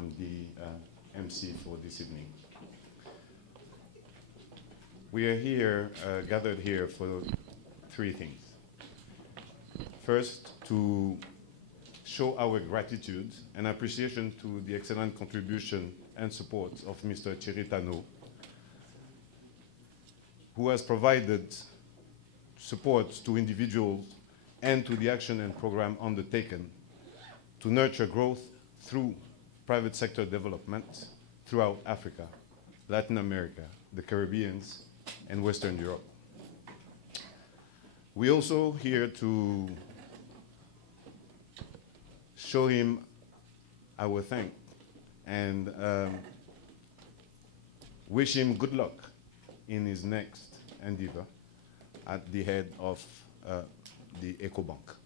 I'm the MC for this evening. We are here, gathered here for three things. First, to show our gratitude and appreciation to the excellent contribution and support of Mr. Thierry Tanoh, who has provided support to individuals and to the action and program undertaken to nurture growth through private sector development throughout Africa, Latin America, the Caribbean, and Western Europe. We're also here to show him our thanks and wish him good luck in his next endeavor at the head of the Ecobank.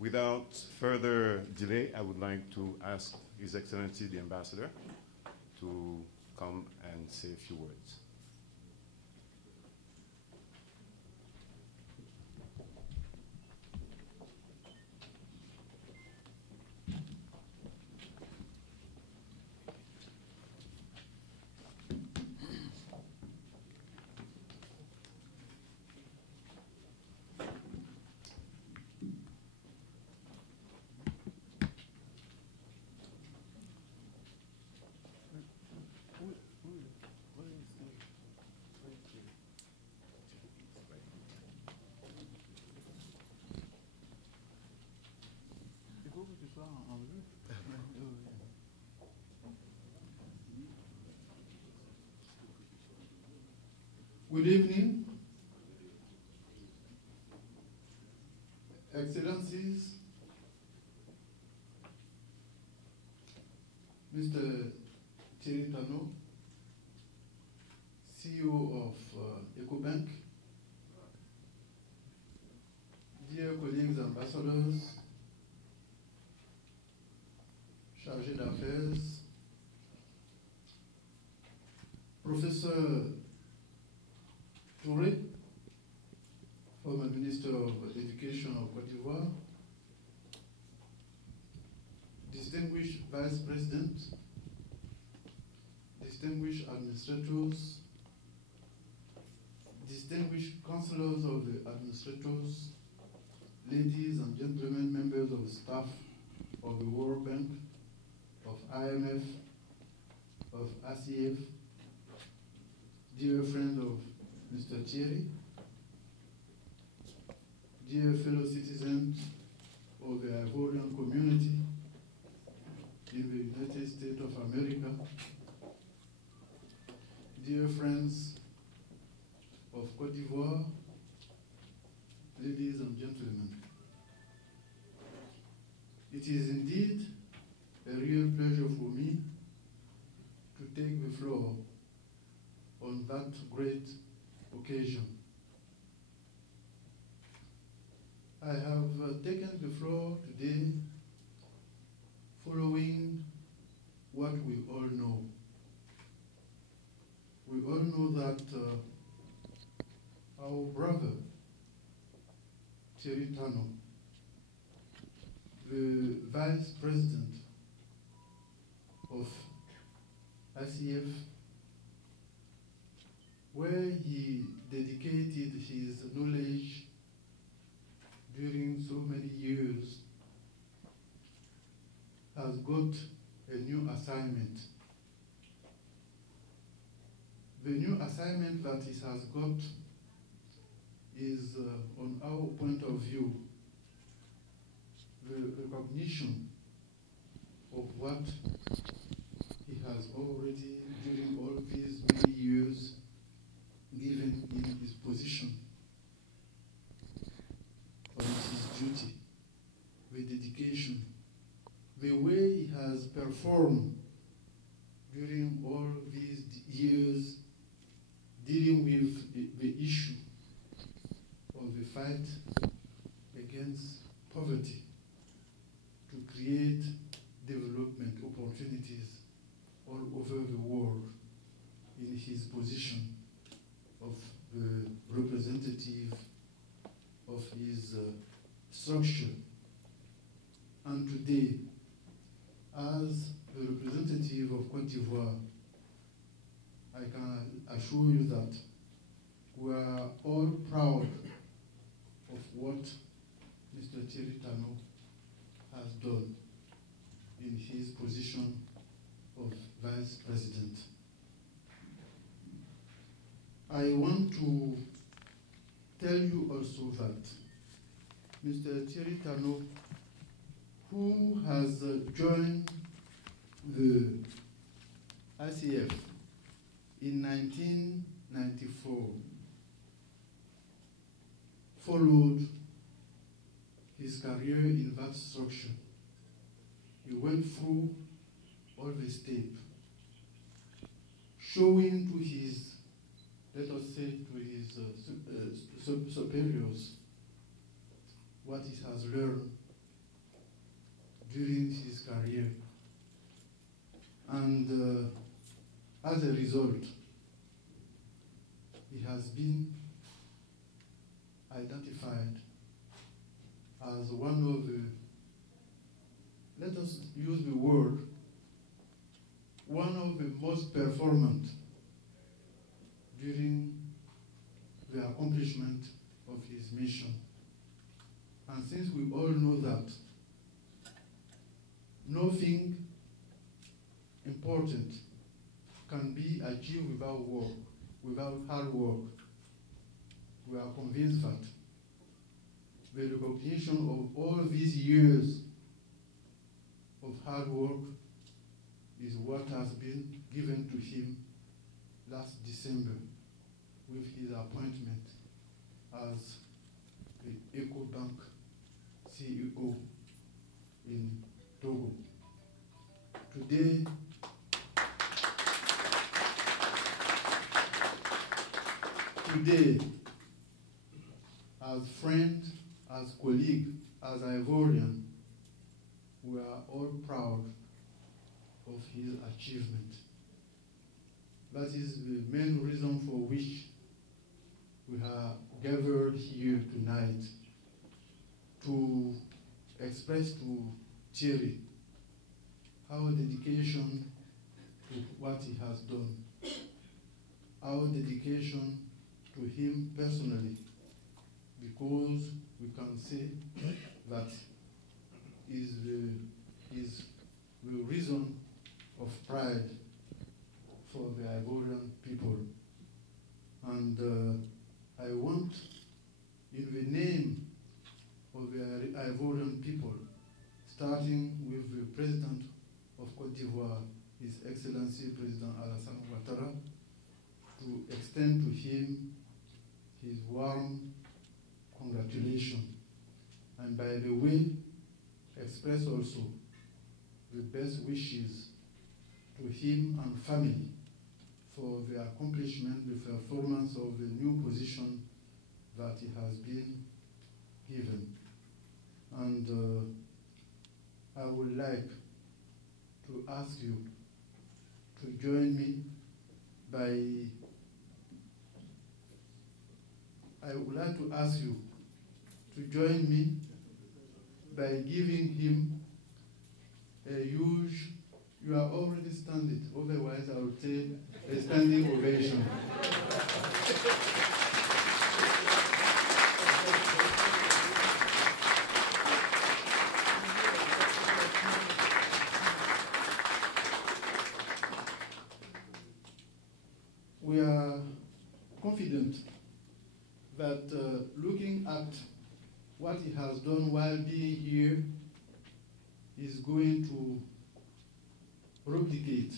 Without further delay, I would like to ask His Excellency the Ambassador to come and say a few words. Good evening, Excellencies, Mr. Thierry Tanoh, CEO of Ecobank, dear colleagues, ambassadors, chargés d'affaires, Professor Touré, former Minister of Education of Côte d'Ivoire, distinguished Vice President, distinguished administrators, distinguished counselors of the administrators, ladies and gentlemen, members of the staff of the World Bank, of IMF, of ACF, dear friend of Mr. Thierry, dear fellow citizens of the Ivorian community in the United States of America, dear friends of Côte d'Ivoire, ladies and gentlemen. It is indeed a real pleasure for me to take the floor on that great occasion. I have taken the floor today following what we all know. We all know that our brother, Thierry Tanoh, the Vice President of ACF, where he dedicated his knowledge during so many years, has got a new assignment. The new assignment that he has got is, on our point of view, the recognition of what he has already, during all these many years, given in his position on his duty, the dedication, the way he has performed during all these years dealing with the issue of the fight against poverty to create development opportunities all over the world in his position of the representative of his structure. And today, Côte d'Ivoire, I can assure you that we are all proud of what Mr. Thierry Tanoh has done in his position of Vice President. I want to tell you also that Mr. Thierry Tanoh, who has joined the ICF in 1994, followed his career in that structure. He went through all the steps, showing to his, let us say, to his superiors what he has learned during his career. And as a result, he has been identified as one of the, let us use the word, one of the most performant during the accomplishment of his mission. And since we all know that nothing important can be achieved without work, without hard work, we are convinced that the recognition of all these years of hard work is what has been given to him last December with his appointment as the Ecobank CEO in Togo. Today, as friend, as colleague, as Ivorian, we are all proud of his achievement. That is the main reason for which we are gathered here tonight, to express to Thierry our dedication to what he has done, our dedication to him personally, because we can say that is the reason of pride for the Ivorian people. And I want, in the name of the Ivorian people, starting with the President of Côte d'Ivoire, His Excellency President Alassane Ouattara, to extend to him his warm congratulations. And by the way, express also the best wishes to him and family for the accomplishment, the performance of the new position that he has been given. And I would like to ask you to join me by, I would like to ask you to join me by giving him a huge, you are already standing, otherwise I would say a standing ovation. We are confident that looking at what he has done while being here is going to replicate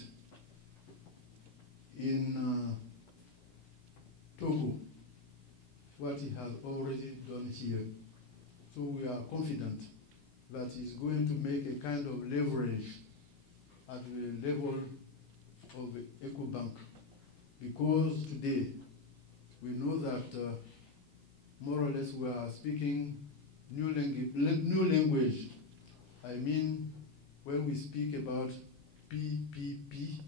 in Togo what he has already done here. So we are confident that he's going to make a kind of leverage at the level of the Ecobank, because today we know that more or less we are speaking new language. I mean, when we speak about PPP,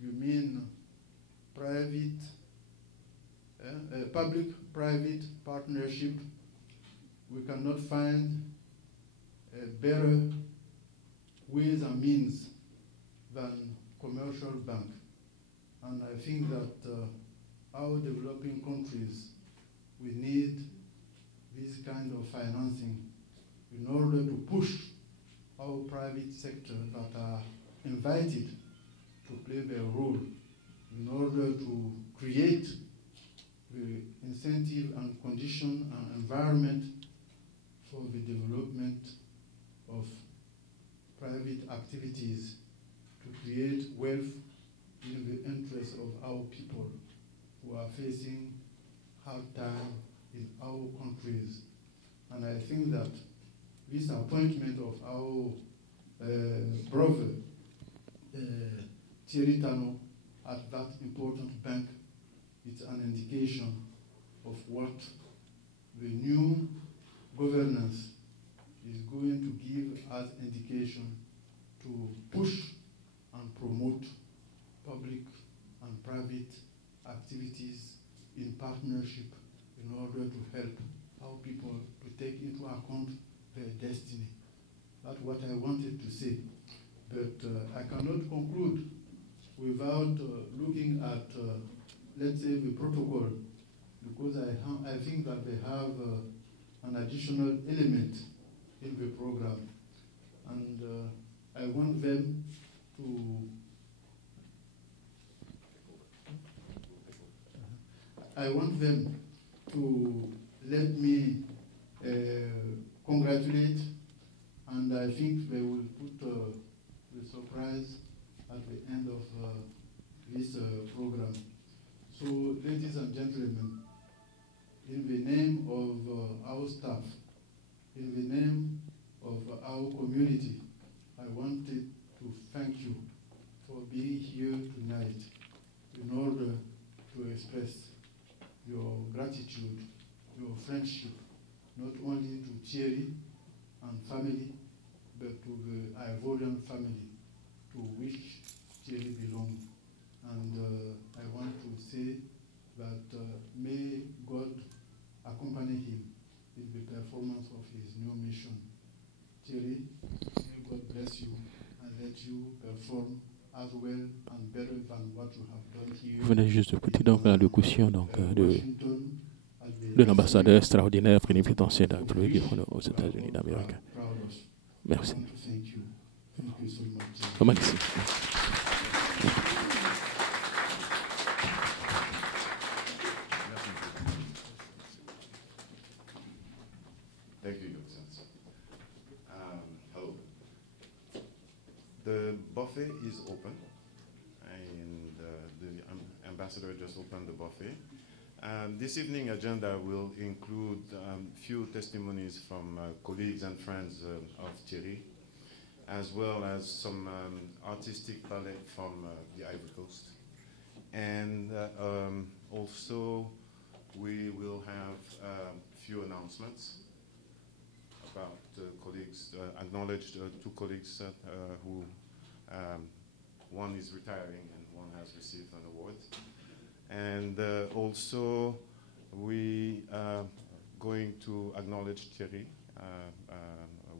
you mean public-private partnership. We cannot find better ways and means than commercial bank. And I think that our developing countries, we need this kind of financing in order to push our private sector that are invited to play their role in order to create the incentive and condition and environment for the development of private activities to create wealth in the interest of our people who are facing hard time in our countries. And I think that this appointment of our brother, Thierry Tanoh, at that important bank, it's an indication of what the new governance is going to give as indication to push and promote public and private activities in partnership in order to help our people to take into account their destiny. That's what I wanted to say. But I cannot conclude without looking at, let's say, the protocol, because I think that they have an additional element in the program. And I want them to let me congratulate, and I think they will put the surprise at the end of this program. So, ladies and gentlemen, in the name of our staff, in the name of our community, I wanted to thank you for being here tonight in order to express your gratitude, your friendship, not only to Thierry and family, but to the Ivorian family to which Thierry belongs. And I want to say that may God accompany him in the performance of his new mission. Thierry, may God bless you and let you perform as well and better than what you have done here. Vous venez juste d'écouter donc la locution donc, de l'ambassadeur extraordinaire plénipotentiaire de la République aux États-Unis d'Amérique. Merci. Comment ici? Thank you, Your Excellency. Hello. The buffet is open, and the ambassador just opened the buffet. This evening agenda will include few testimonies from colleagues and friends of Thierry, as well as some artistic ballet from the Ivory Coast. And also we will have few announcements about colleagues, acknowledged two colleagues who, one is retiring and one has received an award. And also we are going to acknowledge Thierry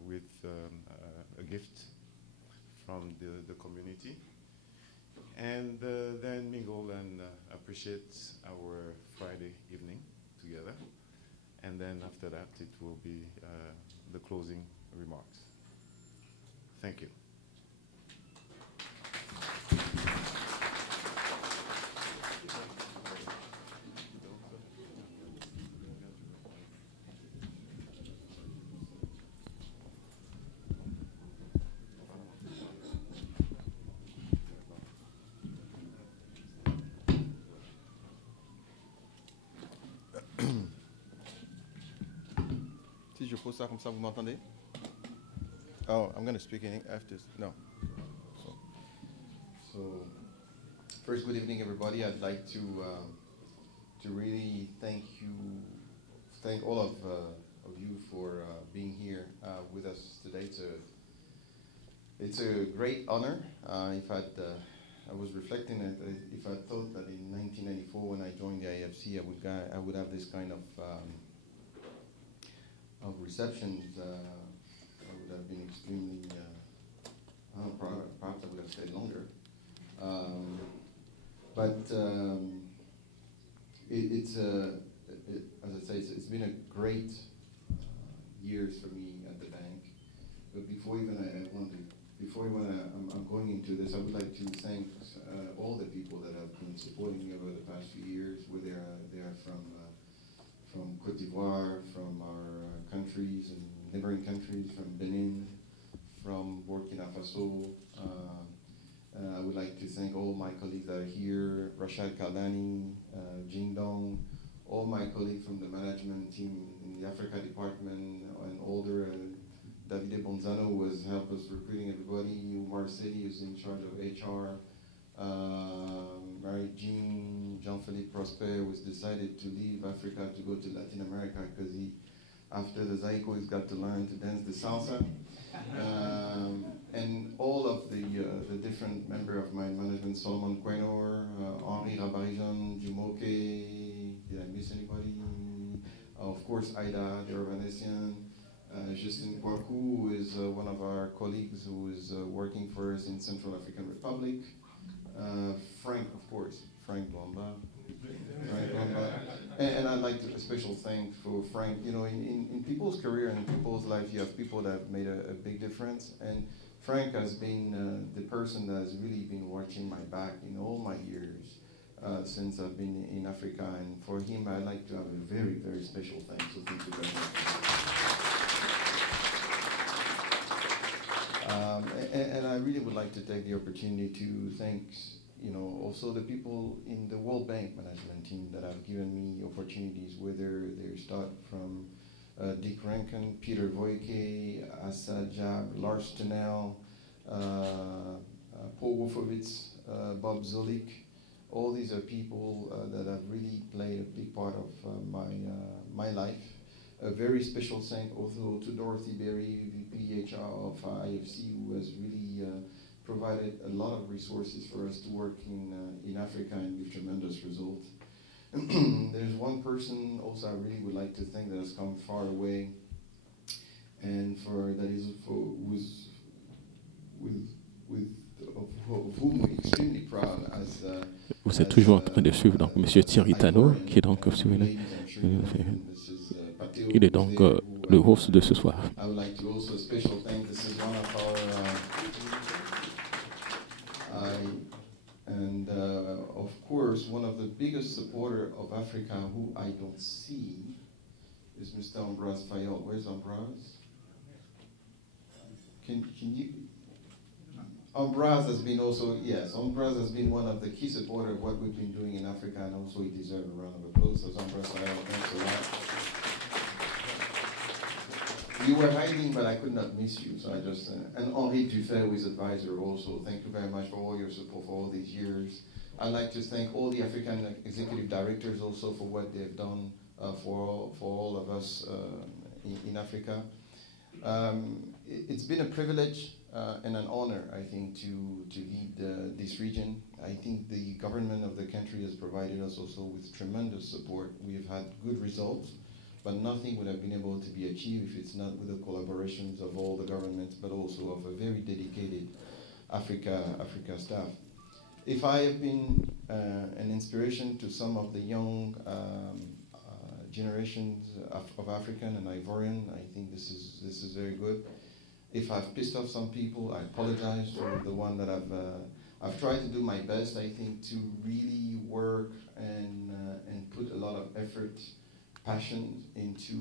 with a gift from the community. And then mingle and appreciate our Friday evening together. And then after that, it will be the closing remarks. Thank you. Si je pose ça comme ça, vous m'entendez? Oh, I'm going to speak in after. No. So, first, good evening, everybody. I'd like to really thank all of you for being here with us today. It's a great honor. I was reflecting that if I thought that in 1994 when I joined the IFC, I would have this kind of receptions, I would have been extremely proud. Perhaps I would have stayed longer. As I say, it's been a great years for me at the bank. But I'm going into this, I would like to thank all the people that have been supporting me over the past few years, whether they are from Côte d'Ivoire, from our countries and neighboring countries, from Benin, from Burkina Faso. I would like to thank all my colleagues that are here, Rashad Kaldani, Jing Dong, all my colleagues from the management team in the Africa department, and older Davide Bonzano who has helped us recruiting everybody, Umar Sedi who's in charge of HR, Jean-Philippe Prosper was decided to leave Africa to go to Latin America because after the Zaiko he's got to learn to dance the salsa. And all of the different members of my management, Solomon Quenor, Henri Rabarijan, Jumoke, did I miss anybody? Of course, Aida, the Urbanesian, Justin Kwarku, who is one of our colleagues who is working for us in Central African Republic. Frank, of course, Frank Blomba. And I'd like a special thanks for Frank. You know, in people's career and in people's life, you have people that have made a big difference. And Frank has been the person that has really been watching my back in all my years since I've been in Africa. And for him, I'd like to have a very, very special thanks. So thank you very much. And I really would like to take the opportunity to thank, you know, also the people in the World Bank management team that have given me opportunities, whether they start from Dick Rankin, Peter Voike, Assad Jab, Lars Tunnel, Paul Wolfowitz, Bob Zolik. All these are people that have really played a big part of my life. A very special thank also to Dorothy Berry, VP HR of IFC, who has really provided a lot of resources for us to work in Africa and with tremendous results. There's one person also I really would like to thank that has come far away, and of whom we're extremely proud as. Vous êtes toujours en train de suivre donc Monsieur Thierry Tanoh, qui est donc il est donc le host de ce soir. I would like to also special thank. This is one of our of course, one of the biggest supporters of Africa who I don't see is Mr. Ambroise Fayol. Where's Ambroise? Can you? Ambroise has been also, yes, Ambroise has been one of the key supporters of what we've been doing in Africa, and also he deserves a round of applause. So Ambroise Fayol, thanks a lot. You were hiding, but I could not miss you, so I just, and Henri Dufay, who is advisor also, thank you very much for all your support for all these years. I'd like to thank all the African executive directors also for what they've done for all of us in Africa. It's been a privilege and an honor, I think, to lead this region. I think the government of the country has provided us also with tremendous support. We have had good results, but nothing would have been able to be achieved if it's not with the collaborations of all the governments, but also of a very dedicated Africa staff. If I have been an inspiration to some of the young generations of African and Ivorian, I think this is very good. If I've pissed off some people, I apologize for the one that I've tried to do my best, I think, to really work and put a lot of effort, passion into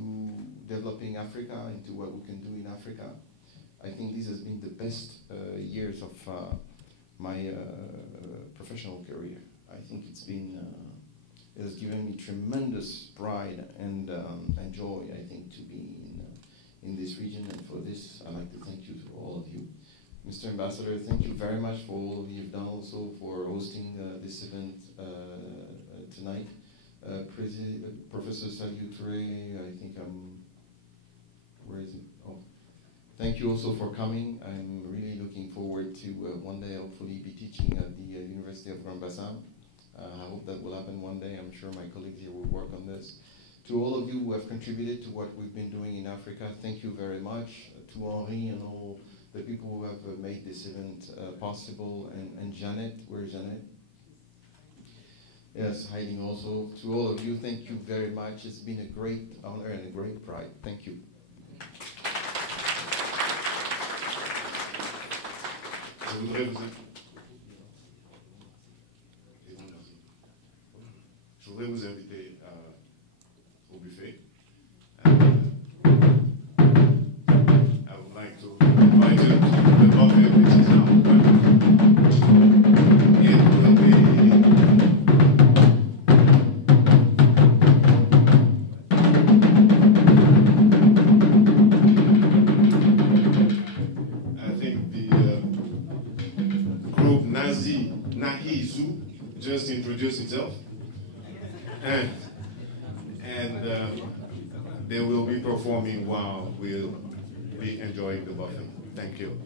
developing Africa, into what we can do in Africa. I think this has been the best years of my professional career. I think it has given me tremendous pride and joy, I think, to be in this region, and for this, I'd like to thank you to all of you. Mr. Ambassador, thank you very much for all you've done also for hosting this event tonight. Professor Saliou Touré, I think where is it? Oh. Thank you also for coming. I'm really looking forward to one day hopefully be teaching at the University of Grand Bassam. I hope that will happen one day. I'm sure my colleagues here will work on this. To all of you who have contributed to what we've been doing in Africa, thank you very much. To Henri and all the people who have made this event possible, and Janet, where's Janet? Yes, hiding also. To all of you, thank you very much. It's been a great honor and a great pride. Thank you. Je voudrais vous inviter au buffet. I would like to invite you to the buffet, which is now open. It will be I think the group Nahizu just introduced itself. And they will be performing while we'll be enjoying the buffet. Thank you.